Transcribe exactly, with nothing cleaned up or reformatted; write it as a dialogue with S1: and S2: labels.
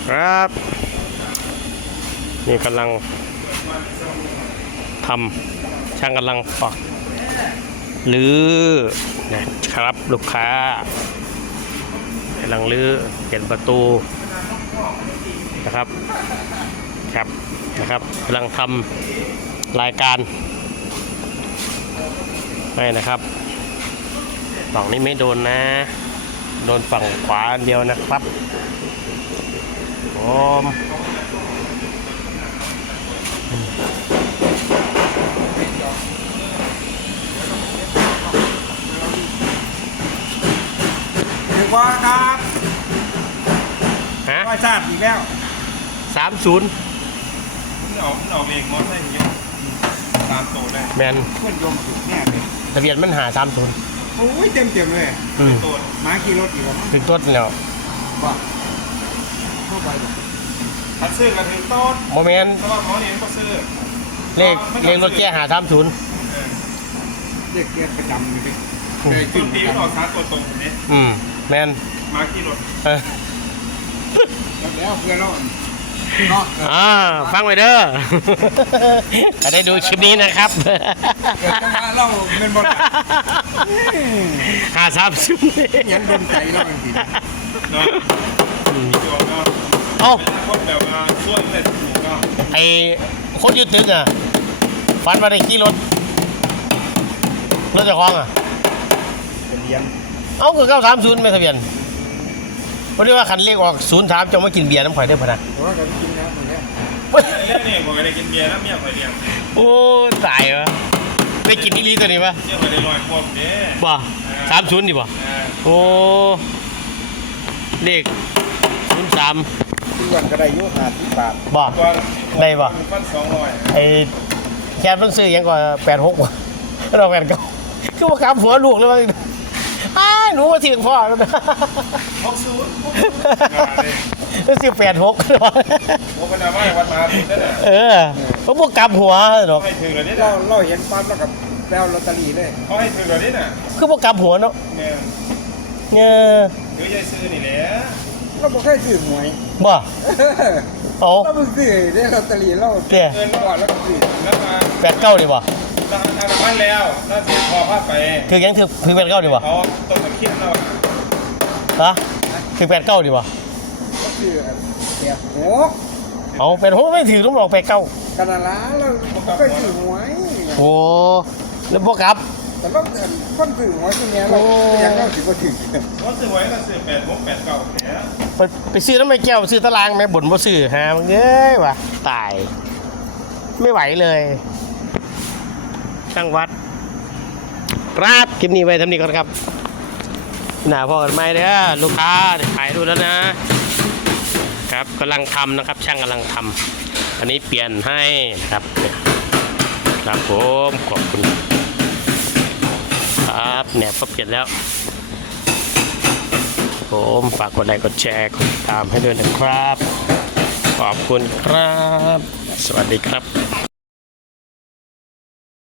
S1: ครับนี่กำลังทำช่างกำลังปักหรือนะครับลูกค้ากำลังลื้อเปลี่ยนประตูนะครับครับนะครับกำลังทำรายการให้นะครับฝั่งนี้ไม่โดนนะโดนฝั่งขวาอันเดียวนะครับผม
S2: ถึงว่าครับ
S1: ฮะ
S2: ร้อยชาติอีกแล้ว
S1: สามศูนย์
S2: นี่ออกนี่ออกเองมอสได้ยังไงตามตัวเลย
S1: แมน
S2: เพื่อนโยมถึงเนี่ยเลย
S1: ทะเบียนมันหาสามศูนย์
S2: โอ้ยเต็มเต็มเลยเป็นตัวม้าขี่รถอยู่แล้ว
S1: ถึงต้นแล้ว
S2: ว่าเข้าไปถ้าซื้อก็ถึงต้น
S1: โมเมนต์
S2: เพราะว่าหมอเรียนก็ซื้อ
S1: เลขเลขรถแก้หาสามศูนย์
S2: เลขแก้ประจำเลยเลยจุดตีก็ออกซ้ายตัวตรงแบบนี้
S1: อืมแมน
S2: ม้าขี่รถ
S1: เออ
S2: แล้วเพื่อนเรา
S1: อ่าฟังไว้เด้อจะได้ดูคลิปนี้นะครับ
S2: เกิดจะมาเล่าเป็นบท
S1: หาสามศูนย์
S2: ยันโดนใจเราจริงๆเนาะ
S1: เอ้า
S2: คนแบบมาช่วยเลยถูกเนาะ
S1: ไอ้คนยืดตึกอ่ะฟันมาได้ขี่รถรถจะคล้องอ่ะ
S2: ทะเบียน
S1: เอ้าคือเก้าสามศูนย์ไม่ทะเบียนเพราะว่าคันเรียกออกศูนย์สามจะมากินเบียร์น้ำข่อยได้พอนะ
S2: โอ้ยจะกินแล้วเหมือนกันเรื่องนี้ผมไม่ได้กินเบียร์แล้วเมียข่อยเลี้ยง
S1: โอ้ตายวะได้กินนี่ลีตัวนี้ปะ
S2: เมียข่อยได้ลอยควบเด้
S1: บ่สามศูนย์ดิบ่โอ้เลขศูนย์สาม
S2: ทุกวันก็ได้ยุ่งหาที่บาท
S1: บ่ได้บ่
S2: พันสองร้อย
S1: ไอ้แค่เพิ่งซื้อยังก่อนแปดหกว่ะเราแปดเก้าคือว่าขามหัวลูกเลยว่าอ้าหนูมาถึงพ่อแล้วนะ
S2: หกศูนย์
S1: แล้วสิบแปดหก
S2: โอ้เป็นอะไรวันมาถึงได้
S1: เออเขาพวกกำหัวหรอก
S2: ให้ถึงเลยนี่เราเราเห็นปั๊บแล้วกับแปลลอตเตอรี่เลยเขาให้ถึงเลยนี่น่ะ
S1: คือพวกกำหัวเนาะ
S2: เนี่ย
S1: เนี่ย
S2: เดี๋ยวยายซื้อนี่แหละเราบอกให้ถือหวย
S1: บ่โอ้
S2: เราเพิ่งซื้อได้ลอตเตอรี่เราเงินก่อนแล้วก็ซื้อแล้วมา
S1: แปดเก้าดีบ่
S2: ทางทางบ้านแล้วน่าจะพอภาพไป
S1: ถือยังถือถือแปดเก้าดีบ่
S2: เขาต้นตะเคียนเรา
S1: ฮะถือแปดเก้าดีบ่
S2: ก็คือแปดหก
S1: เอาแปดหกไม่ถือต้องบอกแปดเก้า
S2: กันละเราก็ถือหวย
S1: โอ้แล้วพวกกับ
S2: แต่เราคนถือหวยตัวนี้เรายังเราถือว่าถือเราถือหวยเราซื้อแปดหกแปดเก้าเนี่ย
S1: ไปไปซื้อน้ำไม่แก้วซื้อตารางแม่บ่นว่าซื้อหามึงเอ้ยว่ะตายไม่ไหวเลยช่างวัดครับคลิปนี้ไว้ทำนี้ก่อนครับหน้าพ่อกันไหมเด้อลูกค้าถ่ายดูแล้วนะครับกำลังทำนะครับช่างกำลังทำอันนี้เปลี่ยนให้นะครับครับผมขอบคุณครับเนี่ยก็เปลี่ยนแล้วผมฝากกดไลค์กดแชร์กดติดตามให้ด้วยนะครับขอบคุณครับสวัสดีครับ